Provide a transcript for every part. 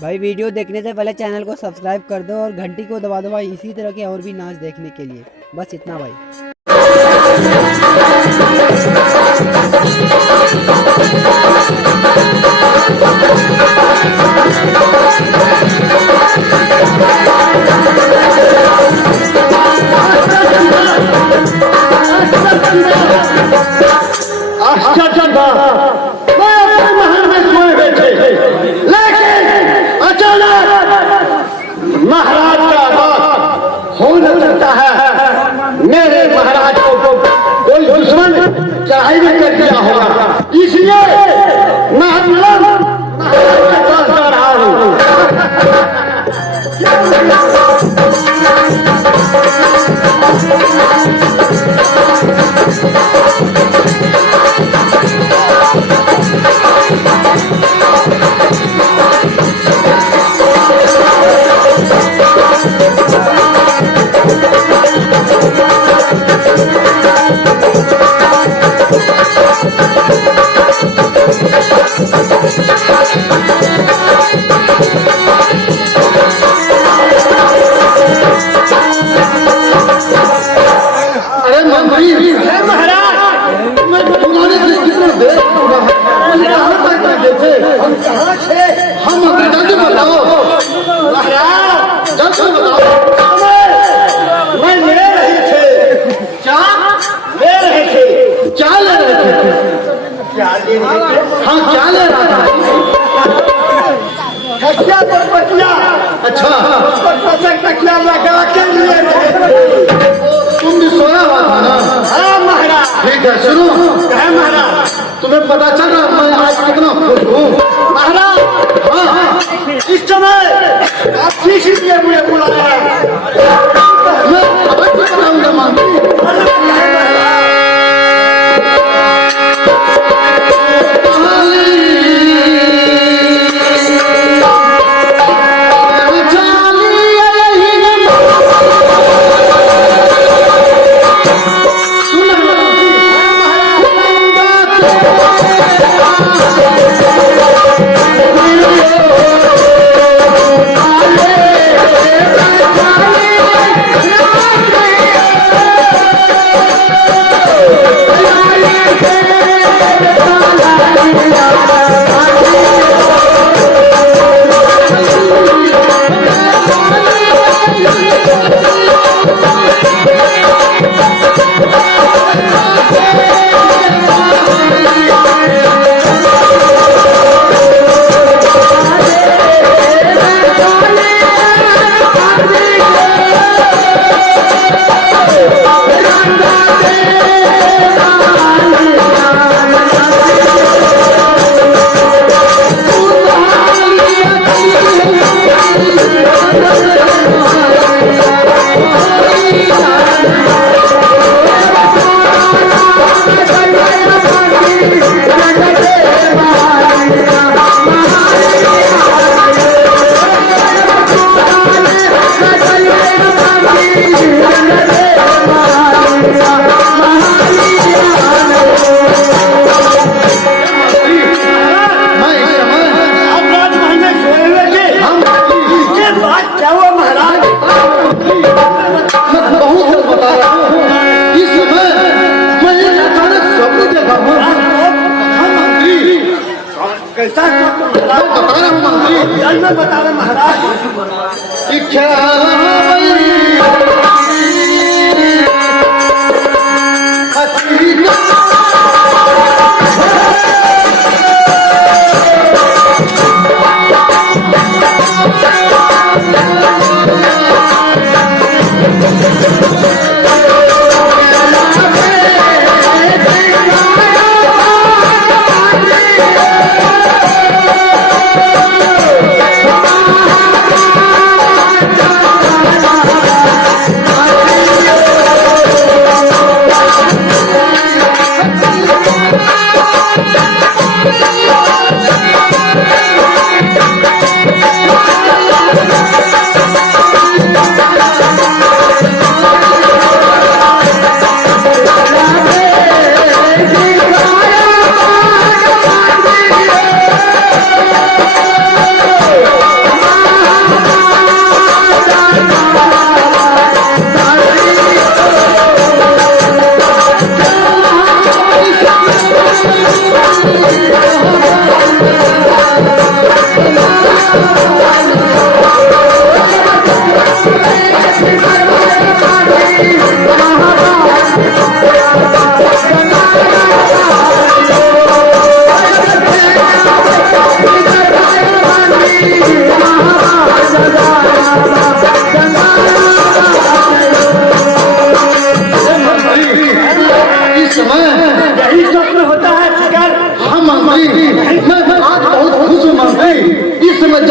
भाई वीडियो देखने से पहले चैनल को सब्सक्राइब कर दो और घंटी को दबा दो भाई, इसी तरह के और भी नाच देखने के लिए। बस इतना भाई। महाराज का बात हो न सकता है। मेरे महाराज को कोई दुश्मन चढ़ाई में कर दिया होगा, इसलिए मैं महाराज के पास जा रहा हूँ। अच्छा, तुम भी सोया हुआ था ना? हाँ महाराज। ठीक है, सुनो। कहे महाराज, तुम्हें पता चल रहा मैं आज कितना खुश हूँ महाराज? हाँ, इस समय आप किस लिए मुझे बुलाया है? मैं अवश्य बताऊंगा मंत्री। कैसा बता रहा हूँ मंत्री? मैं बता रहा महाराज।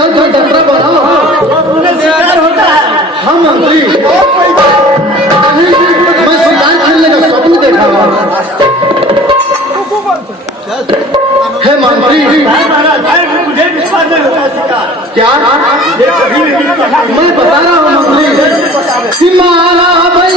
जल्द से डॉक्टर बनाओ। उन्हें शिकार होता है। हाँ मंत्री, मैं शिकार खेलने का स्वप्न देखा हुआ। हे मंत्री, महाराज मुझे विश्वास नहीं होता शिकार क्या मैं बता रहा हूँ मंत्री, सिमाला भाई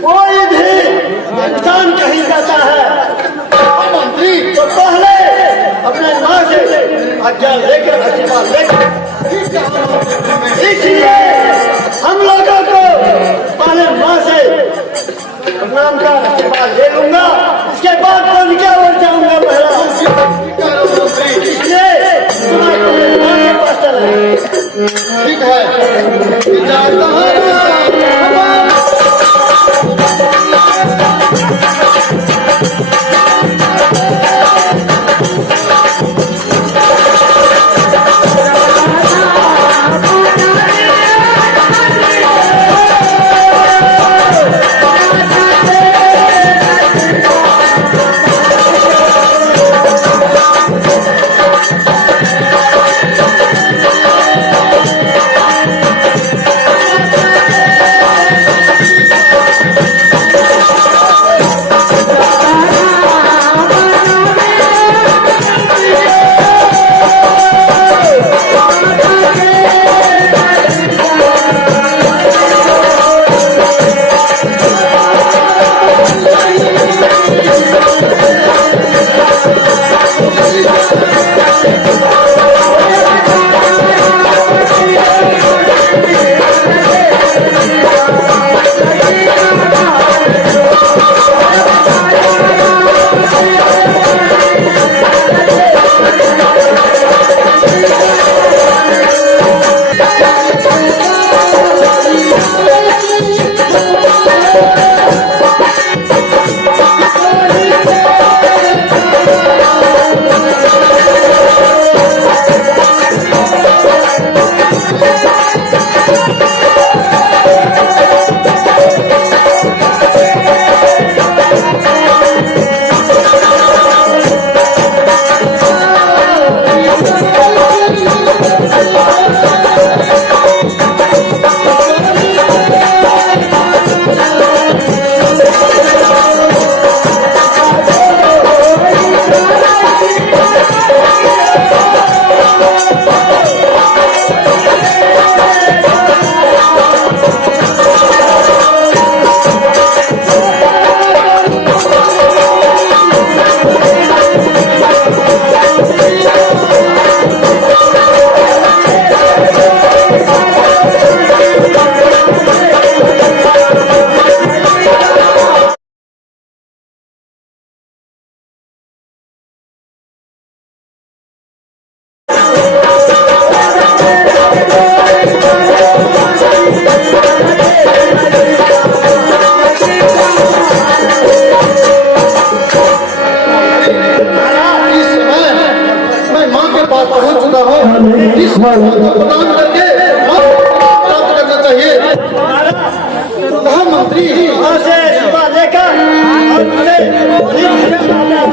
कोई भी इंसान कहीं जाता है मंत्री तो पहले अपने माँ से आज्ञा लेकर आशीर्वाद लेकर, इसलिए हम लोगों को पहले माँ से प्रणाम का आशीर्वाद ले लूंगा, इसके बाद बन के और जाऊंगा पहला, इसलिए तुम्हारे माँ के पास चला। ठीक है, जाता है।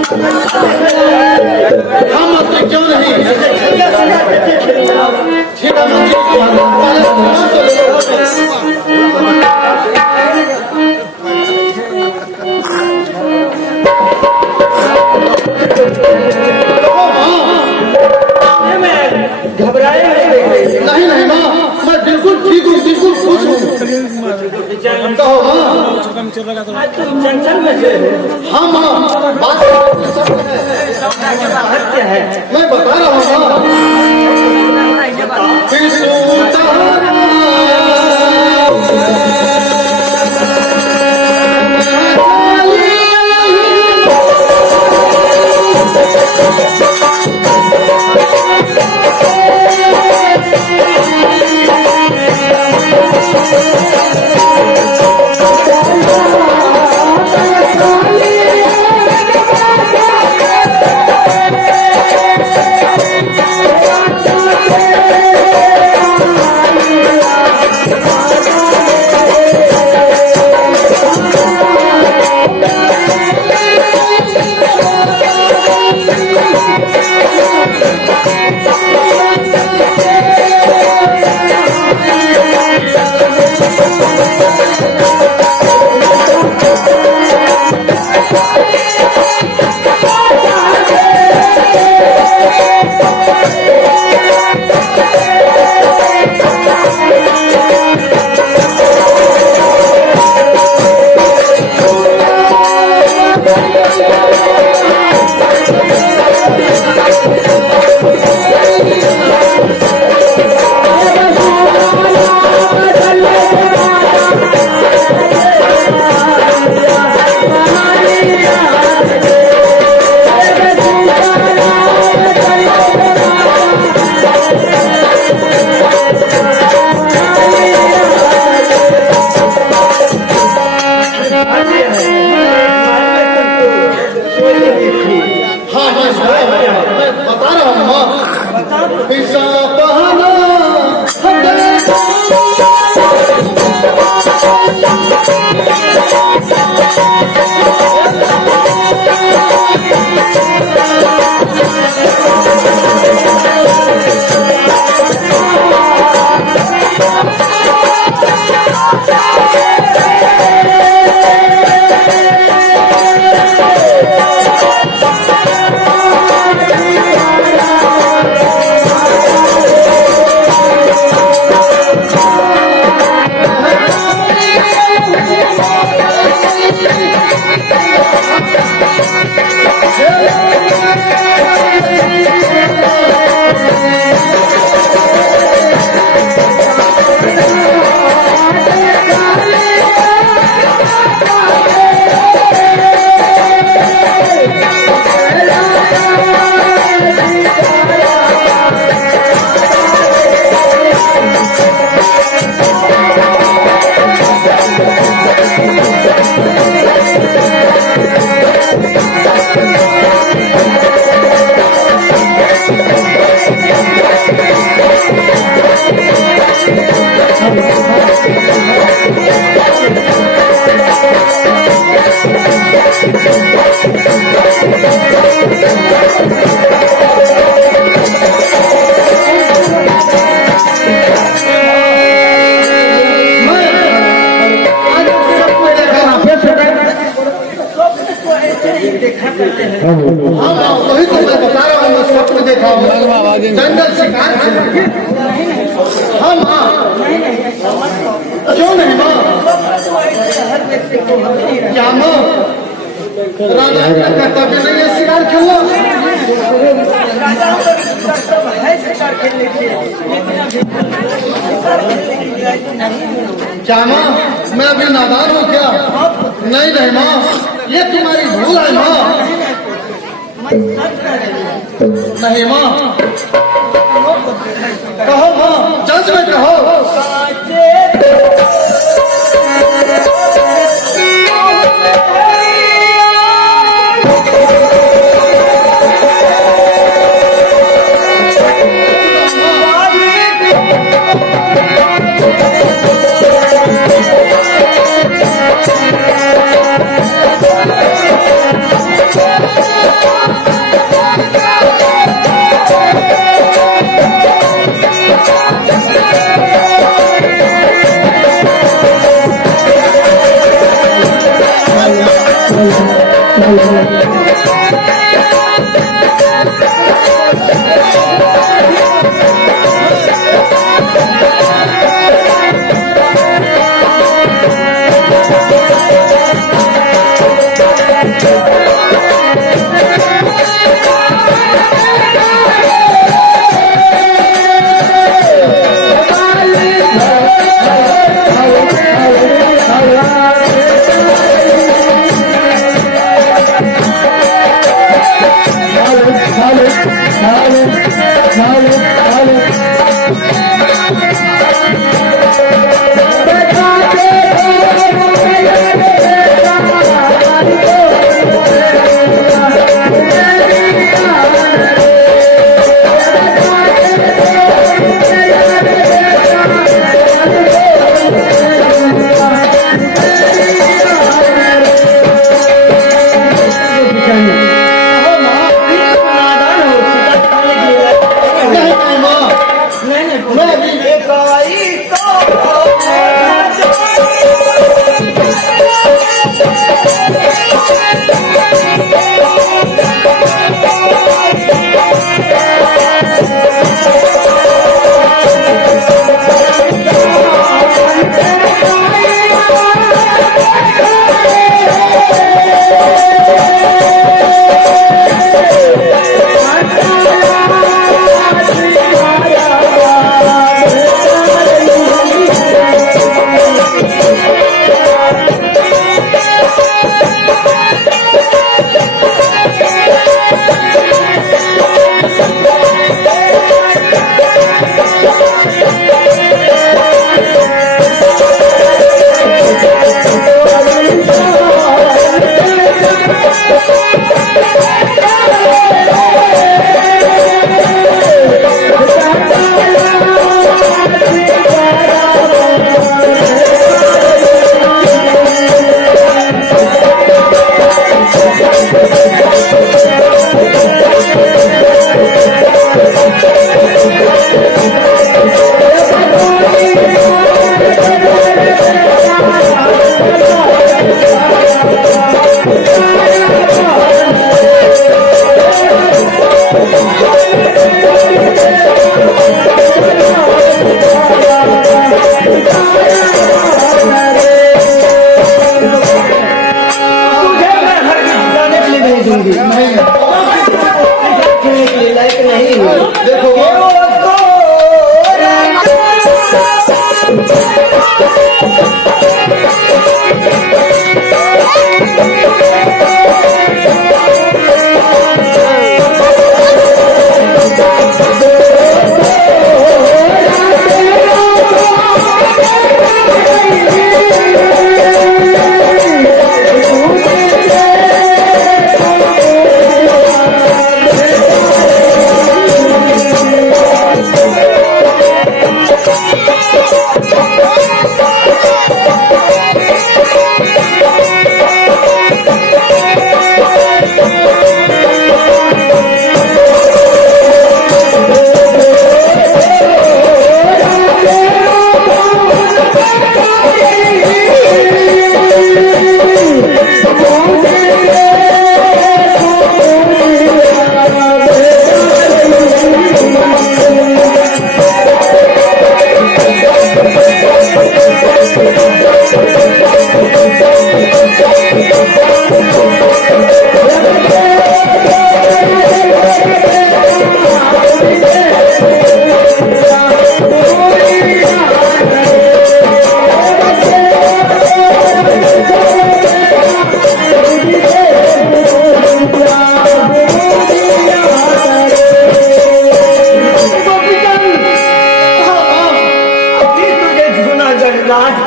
हाँ मंत्री क्यों नहीं ठीक है मंत्री पहले सामान तो ले लो। घबराए नहीं नहीं माँ मैं बिल्कुल ठीक हूँ बिल्कुल खुश हूँ कहो माँ जंक्शन में से हाँ माँ बात क्या है मैं बता रहा हूँ वही तो मैं बता रहा हूँ मैं स्वप्न देखा हूँ जंगल शिकार हाँ माँ क्यों नहीं माँ क्या माँ राजा का कर्तव्य नहीं है शिकार खेलना क्या माँ मैं अभी नादान हूँ क्या नहीं नहीं माँ ये तुम्हारी भूल है माँ नहीं माँ कहो माँ जल्द में कहो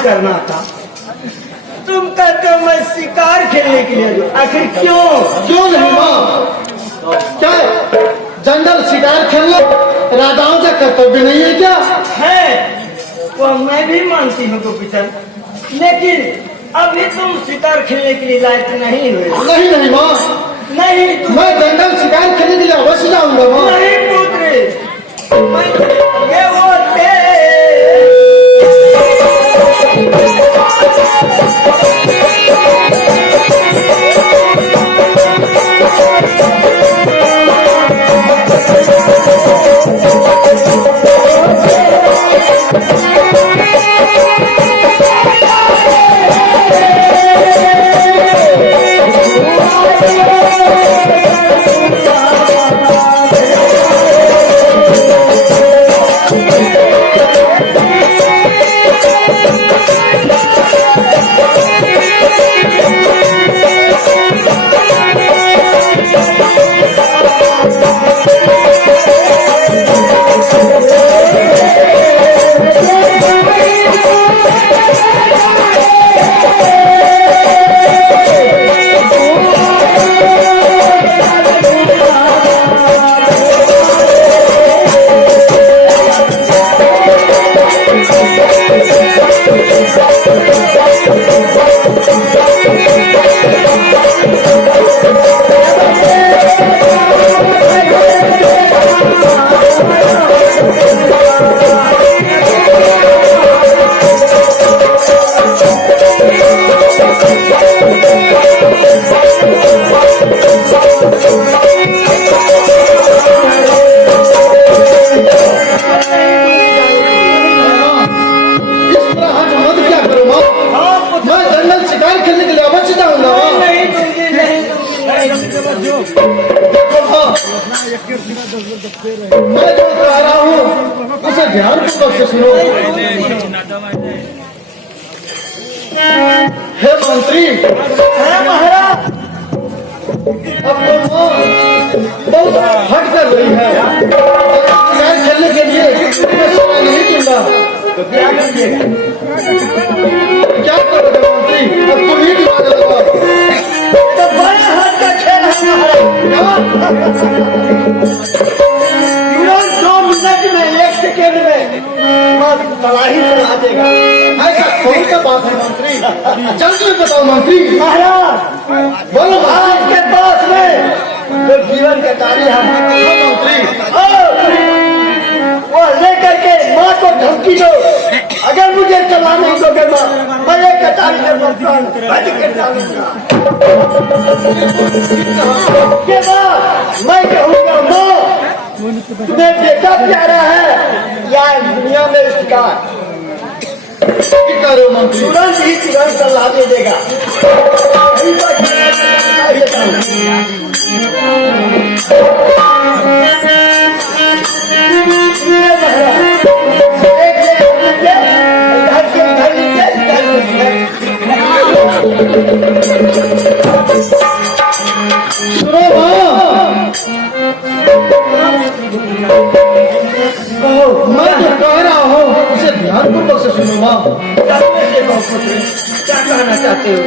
करना था। तुम कहते हो मैं शिकार खेलने के लिए आया। आखिर क्यों? क्यों नहीं माँ? क्या जंगल शिकार खेलना राजाओं का कर्तव्य नहीं है क्या? है, वो मैं भी मानती हूँ गोपीचंद, लेकिन अभी तुम शिकार खेलने के लिए लायक नहीं हुए। नहीं नहीं माँ, नहीं मैं जंगल शिकार खेलने के लिए अवश्य जाऊंगा माँ। नहीं पुत्री, ये वो देखो हाँ, मैं जो कह रहा हूँ उसे ध्यानपूर्वक से सुनो। हे मंत्री, है महाराज। अब तो माँ बहुत हट कर रही है। मैच खेलने के लिए मैं समय नहीं दूंगा। तो क्या करिएगा? क्या करोगे मंत्री? अब तुम ही दिमाग लगाओ। तो बड़े हाथ का खेल है महाराज। तुरंत 2 मिनट में 1 सेकेंड में बस तलाही चला देगा। ऐसा कौन सा बात है मंत्री? जल्दी बताओ मंत्री। महाराज, बोलो मंत्री। आपके पास में जो जीवन का कार्य है मंत्री, वो लेकर के माँ को धमकी दो। अगर मुझे चला नहीं दोगे मैं एक कटारी के बर्तन बंद कर डालूंगा। उसके बाद मैं कहूँगा माँ तुम्हें बेटा प्यारा है या दुनिया में इसका क्या करो मंत्री? तुरंत ही तुरंत सलाह दे देगा। सुनो माँ, मैं जो कह रहा हूँ उसे ध्यानपूर्वक से सुनो माँ। क्या कहना चाहते हो?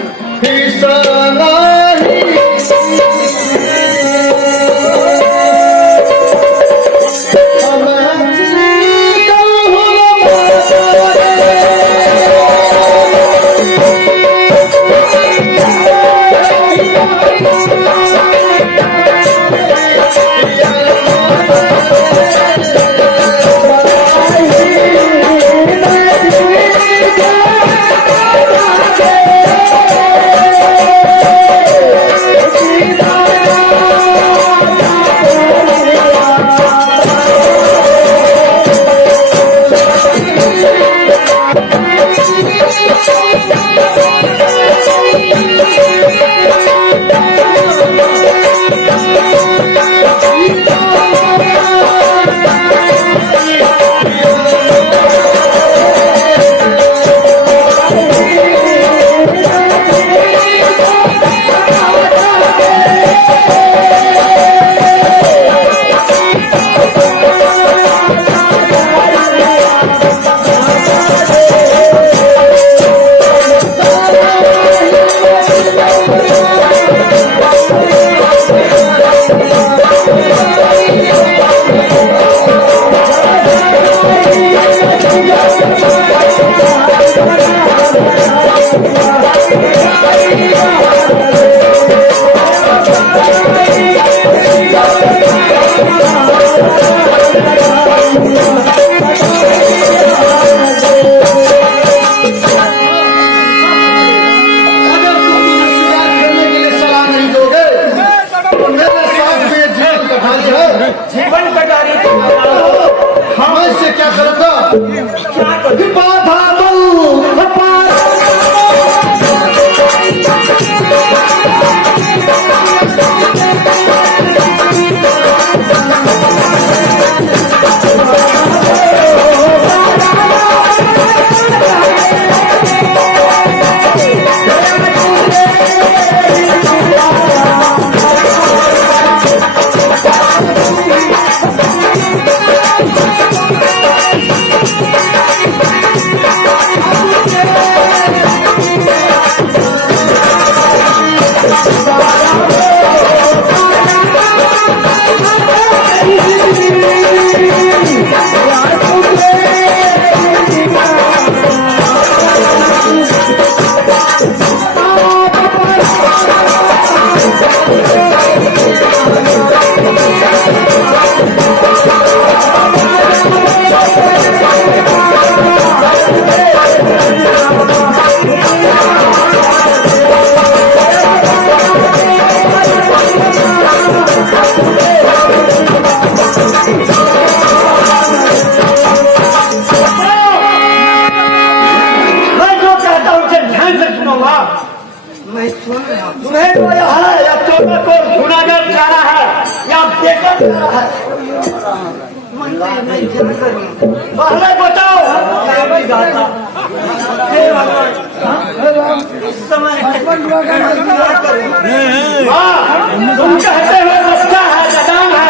तुम कहते हो बच्चा है, जवान है,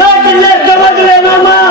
लेकिन ये समझ लेना माँ,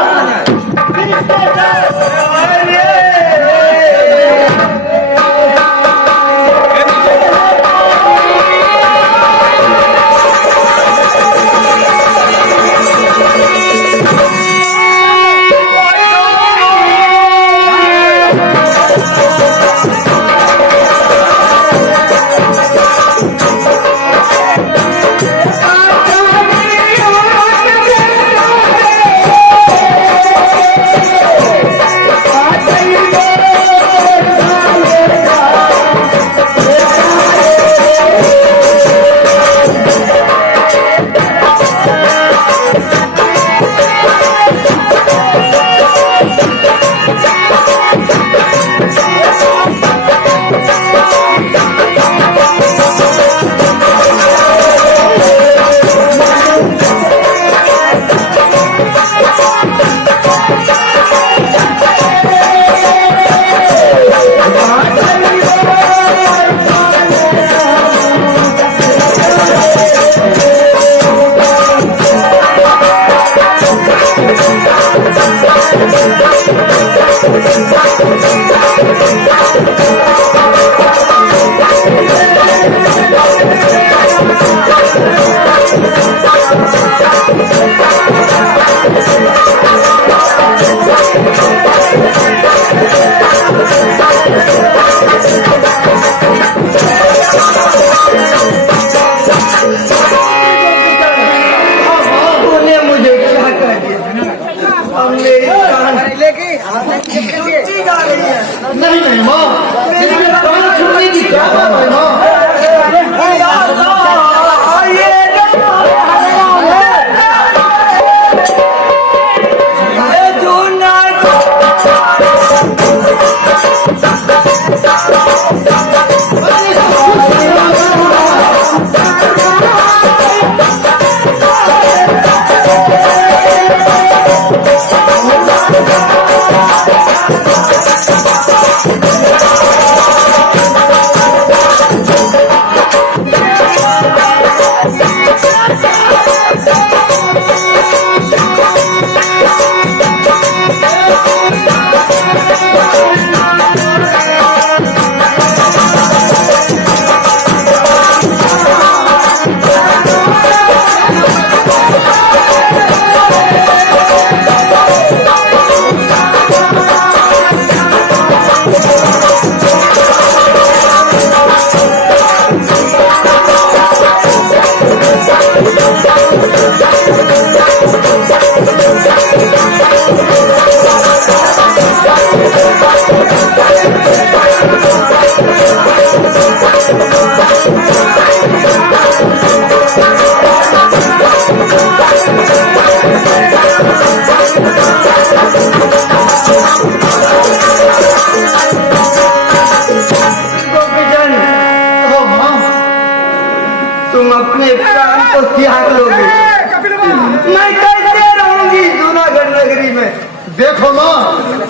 नहीं नहीं माँ, इसमें प्राण छूटने की क्या बात है माँ? तुम अपने प्राण को त्याग लोगे, मैं कैसे रहूंगी जूनागढ़ नगरी में? देखो माँ,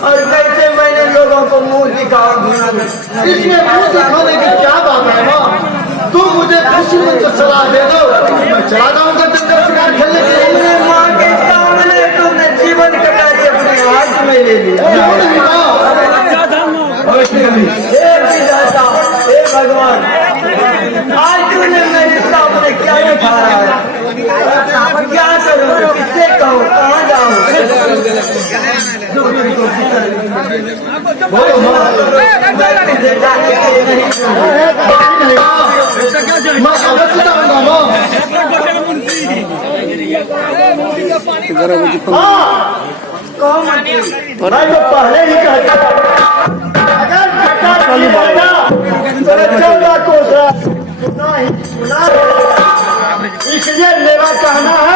और कैसे मैंने लोगों को मुंह दिखाओ जूनागढ़? इसमें मुंह दिखाने की क्या बात है माँ? तुम मुझे खुशी में सलाह दे दो, मैं चला जाऊंगा जंगल शिकार खेलने के लिए। माँ के सामने तुमने जीवन कटारी अपने हाथ में ले लिया। हे भगवान, आज तूने मेरे सामने क्या दिखा रहा है? क्या करूँ, किससे कहूँ, कहाँ जाऊँ? मैं अवश्य जाऊंगा माँ। मैं तो पहले ही कहता था, अगर बेटा की बेटा 14 कोस इसलिए मेरा कहना है